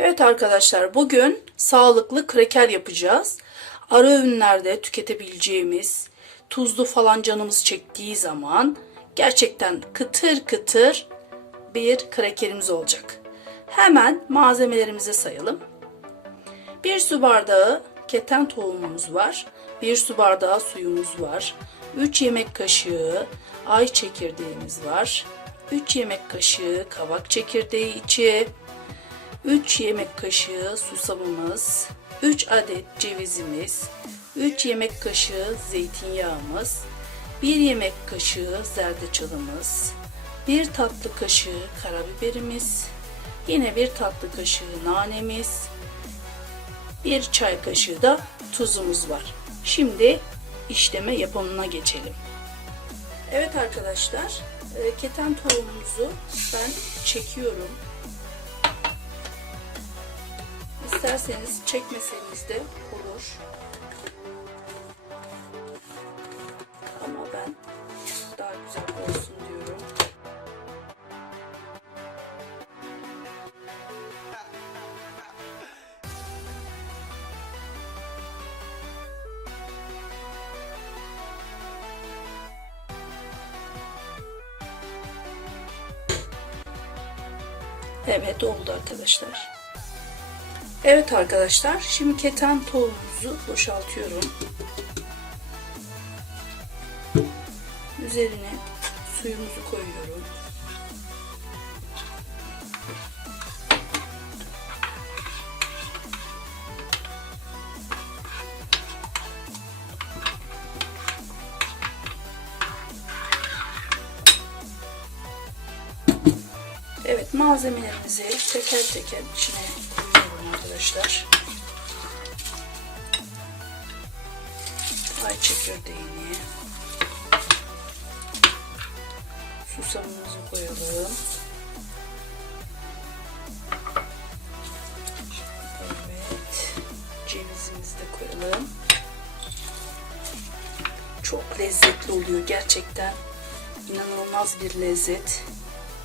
Evet arkadaşlar bugün sağlıklı kreker yapacağız. Ara öğünlerde tüketebileceğimiz tuzlu falan canımız çektiği zaman gerçekten kıtır kıtır bir krekerimiz olacak. Hemen malzemelerimizi sayalım. 1 su bardağı keten tohumumuz var. 1 su bardağı suyumuz var. 3 yemek kaşığı ay çekirdeğimiz var. 3 yemek kaşığı kavak çekirdeği içi. 3 yemek kaşığı susamımız, 3 adet cevizimiz, 3 yemek kaşığı zeytinyağımız, 1 yemek kaşığı zerdeçalımız, 1 tatlı kaşığı karabiberimiz, yine 1 tatlı kaşığı nanemiz, 1 çay kaşığı da tuzumuz var. Şimdi işleme yapımına geçelim. Evet arkadaşlar, e, keten tohumumuzu ben çekiyorum. İsterseniz çekmeseniz de olur. Ama ben daha güzel olsun diyorum. Evet oldu arkadaşlar. Evet arkadaşlar, şimdi keten tohumumuzu boşaltıyorum. Üzerine suyumuzu koyuyorum. Evet malzemelerimizi teker teker içine arkadaşlar. Ay çekirdeğini susamımızı koyalım. Evet cevizimizi de koyalım. Çok lezzetli oluyor gerçekten. İnanılmaz bir lezzet.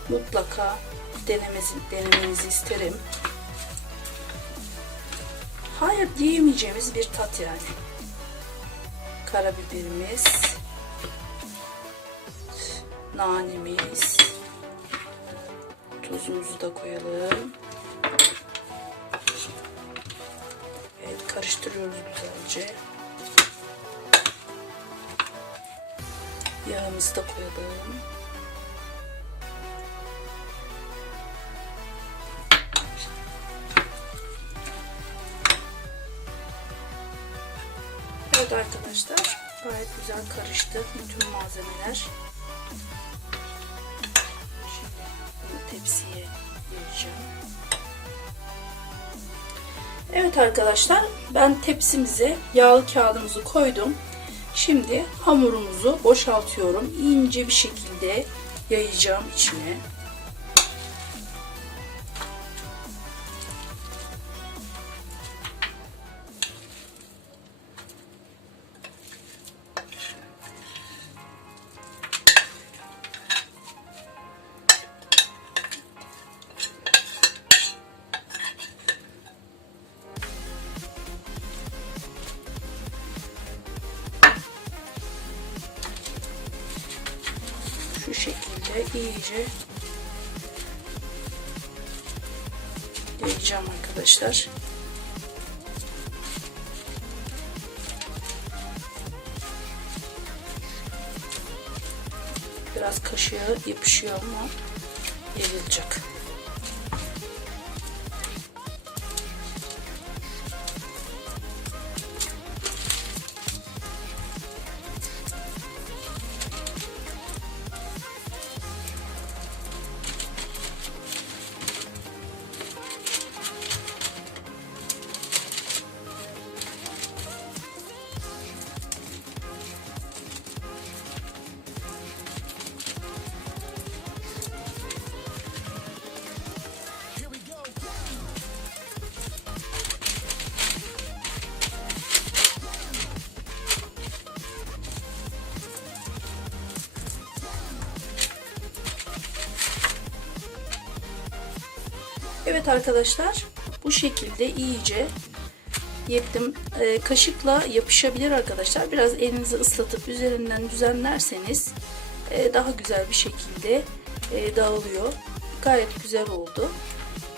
Mutlaka denemenizi isterim. Hayır diyemeyeceğimiz bir tat yani. Karabiberimiz, nanemiz, tuzumuzu da koyalım. Evet karıştırıyoruz güzelce. Yağımızı da koyalım. Evet arkadaşlar gayet güzel karıştı bütün malzemeler. Şimdi tepsiye vereceğim. Evet arkadaşlar ben tepsimize yağlı kağıdımızı koydum. Şimdi hamurumuzu boşaltıyorum. İnce bir şekilde yayacağım içine. İyice yayacağım arkadaşlar. Biraz kaşığa yapışıyor ama yayılacak. Evet arkadaşlar Bu şekilde iyice yettim. Ee, kaşıkla yapışabilir arkadaşlar. Biraz elinizi ıslatıp üzerinden düzenlerseniz e, daha güzel bir şekilde e, dağılıyor. Gayet güzel oldu.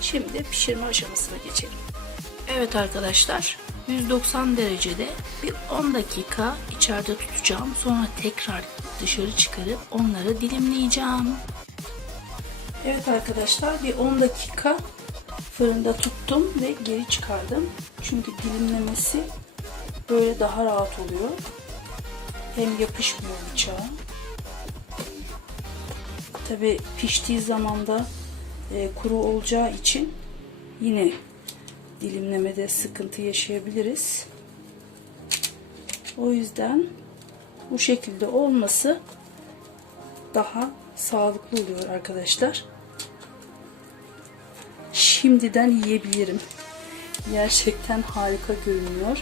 Şimdi pişirme aşamasına geçelim. Evet arkadaşlar 190 derecede bir 10 dakika içeride tutacağım. Sonra tekrar dışarı çıkarıp onları dilimleyeceğim. Evet arkadaşlar bir 10 dakika fırında tuttum ve geri çıkardım. Çünkü dilimlemesi böyle daha rahat oluyor. Hem yapışmıyor bıçağa. Tabi piştiği zaman da e, kuru olacağı için yine dilimlemede sıkıntı yaşayabiliriz. O yüzden bu şekilde olması daha sağlıklı oluyor arkadaşlar. Şimdiden yiyebilirim. Gerçekten harika görünüyor.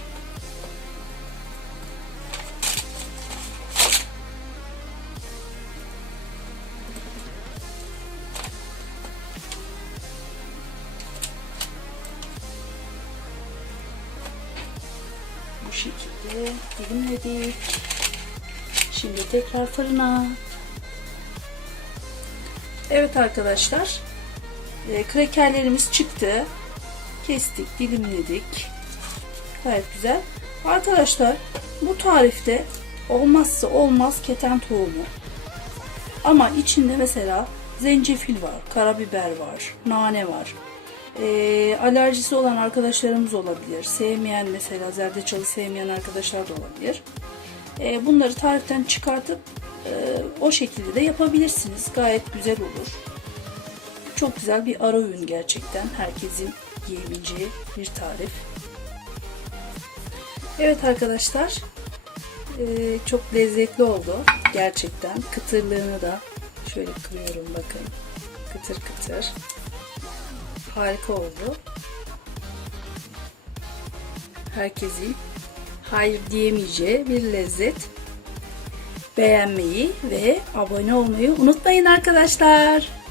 Bu şekilde dilimledik. Şimdi tekrar fırına. Evet arkadaşlar. E, krekerlerimiz çıktı. Kestik, dilimledik. Gayet güzel. Arkadaşlar bu tarifte olmazsa olmaz keten tohumu. Ama içinde mesela zencefil var, karabiber var, nane var. E, alerjisi olan arkadaşlarımız olabilir. Sevmeyen mesela zerdeçalı sevmeyen arkadaşlar da olabilir. E, bunları tariften çıkartıp e, o şekilde de yapabilirsiniz. Gayet güzel olur. Çok güzel bir ara öğün gerçekten. Herkesin yiyebileceği bir tarif. Evet arkadaşlar. e, çok lezzetli oldu. Gerçekten. Kıtırlığını da şöyle kırıyorum bakın. Kıtır kıtır. Harika oldu. Herkesin hayır diyemeyeceği bir lezzet. Beğenmeyi ve abone olmayı unutmayın arkadaşlar.